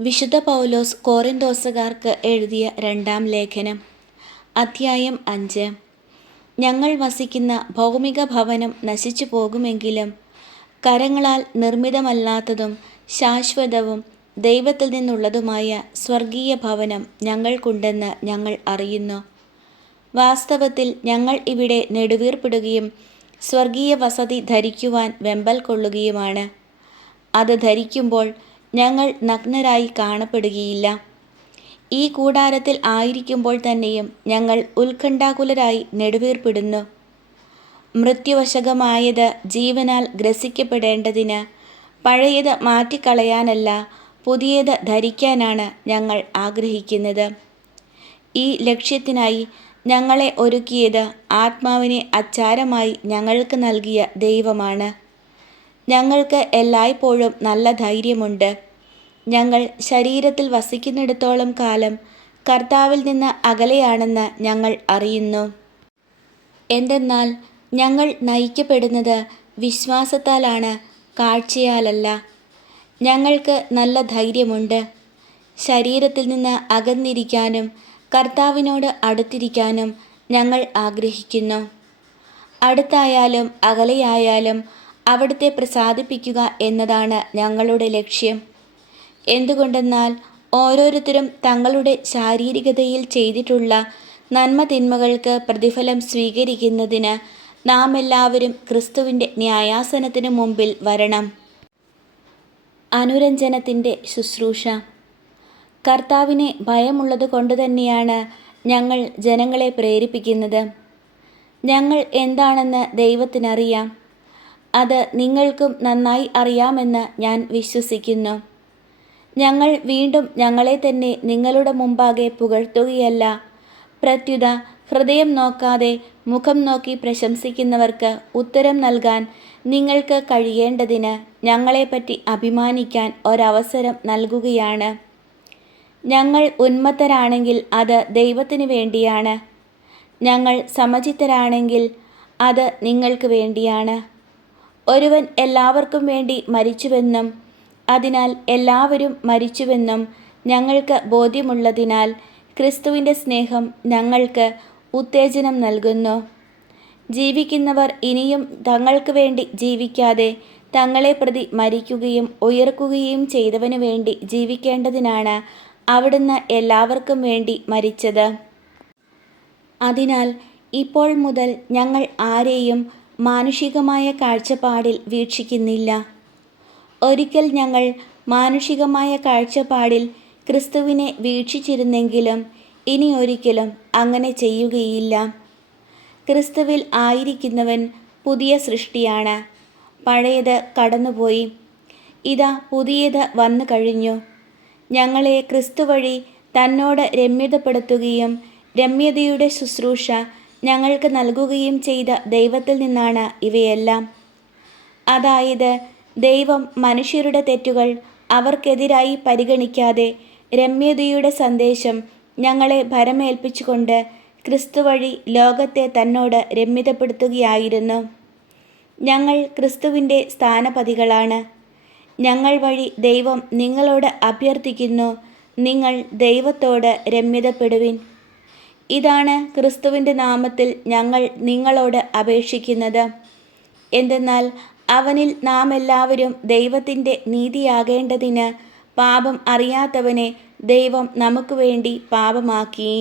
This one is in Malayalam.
വിശുദ്ധ പൗലോസ് കോറിന്തോസുകാർക്ക് എഴുതിയ രണ്ടാം ലേഖനം അധ്യായം അഞ്ച്. ഞങ്ങൾ വസിക്കുന്ന ഭൗമിക ഭവനം നശിച്ചു പോകുമെങ്കിലും കരങ്ങളാൽ നിർമ്മിതമല്ലാത്തതും ശാശ്വതവും ദൈവത്തിൽ നിന്നുള്ളതുമായ സ്വർഗീയ ഭവനം ഞങ്ങൾക്കുണ്ടെന്ന് ഞങ്ങൾ അറിയുന്നു. വാസ്തവത്തിൽ ഞങ്ങൾ ഇവിടെ നെടുവീർപ്പിടുകയും സ്വർഗീയ വസതി ധരിക്കുവാൻ വെമ്പൽ കൊള്ളുകയുമാണ്. അത് ധരിക്കുമ്പോൾ ഞങ്ങൾ നഗ്നരായി കാണപ്പെടുകയില്ല. ഈ കൂടാരത്തിൽ ആയിരിക്കുമ്പോൾ തന്നെയും ഞങ്ങൾ ഉത്കണ്ഠാകുലരായി നെടുവീർപ്പിടുന്നു. മൃത്യുവശകമായത് ജീവനാൽ ഗ്രസിക്കപ്പെടേണ്ടതിന് പഴയത് മാറ്റിക്കളയാനല്ല പുതിയത് ധരിക്കാനാണ് ഞങ്ങൾ ആഗ്രഹിക്കുന്നത്. ഈ ലക്ഷ്യത്തിനായി ഞങ്ങളെ ഒരുക്കിയത് ആത്മാവിനെ അച്ചാരമായി ഞങ്ങൾക്ക് നൽകിയ ദൈവമാണ്. ഞങ്ങൾക്ക് എല്ലായ്പ്പോഴും നല്ല ധൈര്യമുണ്ട്. ഞങ്ങൾ ശരീരത്തിൽ വസിക്കുന്നിടത്തോളം കാലം കർത്താവിൽ നിന്ന് അകലെയാണെന്ന് ഞങ്ങൾ അറിയുന്നു. എന്തെന്നാൽ ഞങ്ങൾ നയിക്കപ്പെടുന്നത് വിശ്വാസത്താലാണ് കാഴ്ചയാലല്ല. ഞങ്ങൾക്ക് നല്ല ധൈര്യമുണ്ട്. ശരീരത്തിൽ നിന്ന് അകന്നിരിക്കാനും കർത്താവിനോട് അടുത്തിരിക്കാനും ഞങ്ങൾ ആഗ്രഹിക്കുന്നു. അടുത്തായാലും അകലെയായാലും അവിടുത്തെ പ്രസാദിപ്പിക്കുക എന്നതാണ് ഞങ്ങളുടെ ലക്ഷ്യം. എന്തുകൊണ്ടെന്നാൽ ഓരോരുത്തരും തങ്ങളുടെ ശാരീരികതയിൽ ചെയ്തിട്ടുള്ള നന്മ തിന്മകൾക്ക് പ്രതിഫലം സ്വീകരിക്കുന്നതിന് നാം എല്ലാവരും ക്രിസ്തുവിന്റെ ന്യായാസനത്തിന് മുമ്പിൽ വരണം. അനുരഞ്ജനത്തിന്റെ ശുശ്രൂഷ. കർത്താവിനെ ഭയമുള്ളത് കൊണ്ട് തന്നെയാണ് ഞങ്ങൾ ജനങ്ങളെ പ്രേരിപ്പിക്കുന്നത്. ഞങ്ങൾ എന്താണെന്ന് ദൈവത്തിനറിയാം. അത് നിങ്ങൾക്കും നന്നായി അറിയാമെന്ന് ഞാൻ വിശ്വസിക്കുന്നു. ഞങ്ങൾ വീണ്ടും ഞങ്ങളെ തന്നെ നിങ്ങളുടെ മുമ്പാകെ പുകഴ്ത്തുകയല്ല. പ്രത്യുത ഹൃദയം നോക്കാതെ മുഖം നോക്കി പ്രശംസിക്കുന്നവർക്ക് ഉത്തരം നൽകാൻ നിങ്ങൾക്ക് കഴിയേണ്ടതിന് ഞങ്ങളെപ്പറ്റി അഭിമാനിക്കാൻ ഒരവസരം നൽകുകയാണ്. ഞങ്ങൾ ഉന്മത്തരാണെങ്കിൽ അത് ദൈവത്തിന് വേണ്ടിയാണ്. ഞങ്ങൾ സമചിത്തരാണെങ്കിൽ അത് നിങ്ങൾക്ക് വേണ്ടിയാണ്. ഒരുവൻ എല്ലാവർക്കും വേണ്ടി മരിച്ചുവെന്നും അതിനാൽ എല്ലാവരും മരിച്ചുവെന്നും ഞങ്ങൾക്ക് ബോധ്യമുള്ളതിനാൽ ക്രിസ്തുവിന്റെ സ്നേഹം ഞങ്ങൾക്ക് ഉത്തേജനം നൽകുന്നു. ജീവിക്കുന്നവർ ഇനിയും തങ്ങൾക്ക് വേണ്ടി ജീവിക്കാതെ തങ്ങളെ പ്രതി മരിക്കുകയും ഉയർക്കുകയും ചെയ്തവനു വേണ്ടി ജീവിക്കേണ്ടതിനാണ് അവിടുന്ന് എല്ലാവർക്കും വേണ്ടി മരിച്ചത്. അതിനാൽ ഇപ്പോൾ മുതൽ ഞങ്ങൾ ആരെയും മാനുഷികമായ കാഴ്ചപ്പാടിൽ വീക്ഷിക്കുന്നില്ല. ഒരിക്കൽ ഞങ്ങൾ മാനുഷികമായ കാഴ്ചപ്പാടിൽ ക്രിസ്തുവിനെ വീക്ഷിച്ചിരുന്നെങ്കിലും ഇനി ഒരിക്കലും അങ്ങനെ ചെയ്യുകയില്ല. ക്രിസ്തുവിൽ ആയിരിക്കുന്നവൻ പുതിയ സൃഷ്ടിയാണ്. പഴയത് കടന്നുപോയി. ഇതാ പുതിയത് വന്നു കഴിഞ്ഞു. ഞങ്ങളെ ക്രിസ്തു വഴി തന്നോട് രമ്യതപ്പെടുത്തുകയും രമ്യതയുടെ ശുശ്രൂഷ ഞങ്ങൾക്ക് നൽകുകയും ചെയ്ത ദൈവത്തിൽ നിന്നാണ് ഇവയെല്ലാം. അതായത് ദൈവം മനുഷ്യരുടെ തെറ്റുകൾ അവർക്കെതിരായി പരിഗണിക്കാതെ രമ്യതയുടെ സന്ദേശം ഞങ്ങളെ ഭരമേൽപ്പിച്ചുകൊണ്ട് ക്രിസ്തു വഴി ലോകത്തെ തന്നോട് രമ്യതപ്പെടുത്തുകയായിരുന്നു. ഞങ്ങൾ ക്രിസ്തുവിന്റെ സ്ഥാനപതികളാണ്. ഞങ്ങൾ വഴി ദൈവം നിങ്ങളോട് അഭ്യർത്ഥിക്കുന്നു നിങ്ങൾ ദൈവത്തോട് രമ്യതപ്പെടുവിൻ. ഇതാണ് ക്രിസ്തുവിന്റെ നാമത്തിൽ ഞങ്ങൾ നിങ്ങളോട് അപേക്ഷിക്കുന്നത്. എന്തെന്നാൽ അവനിൽ നാം എല്ലാവരും ദൈവത്തിന്റെ നീതിയാകേണ്ടതിന് പാപം അറിയാത്തവനെ ദൈവം നമുക്ക് വേണ്ടി പാപമാക്കി.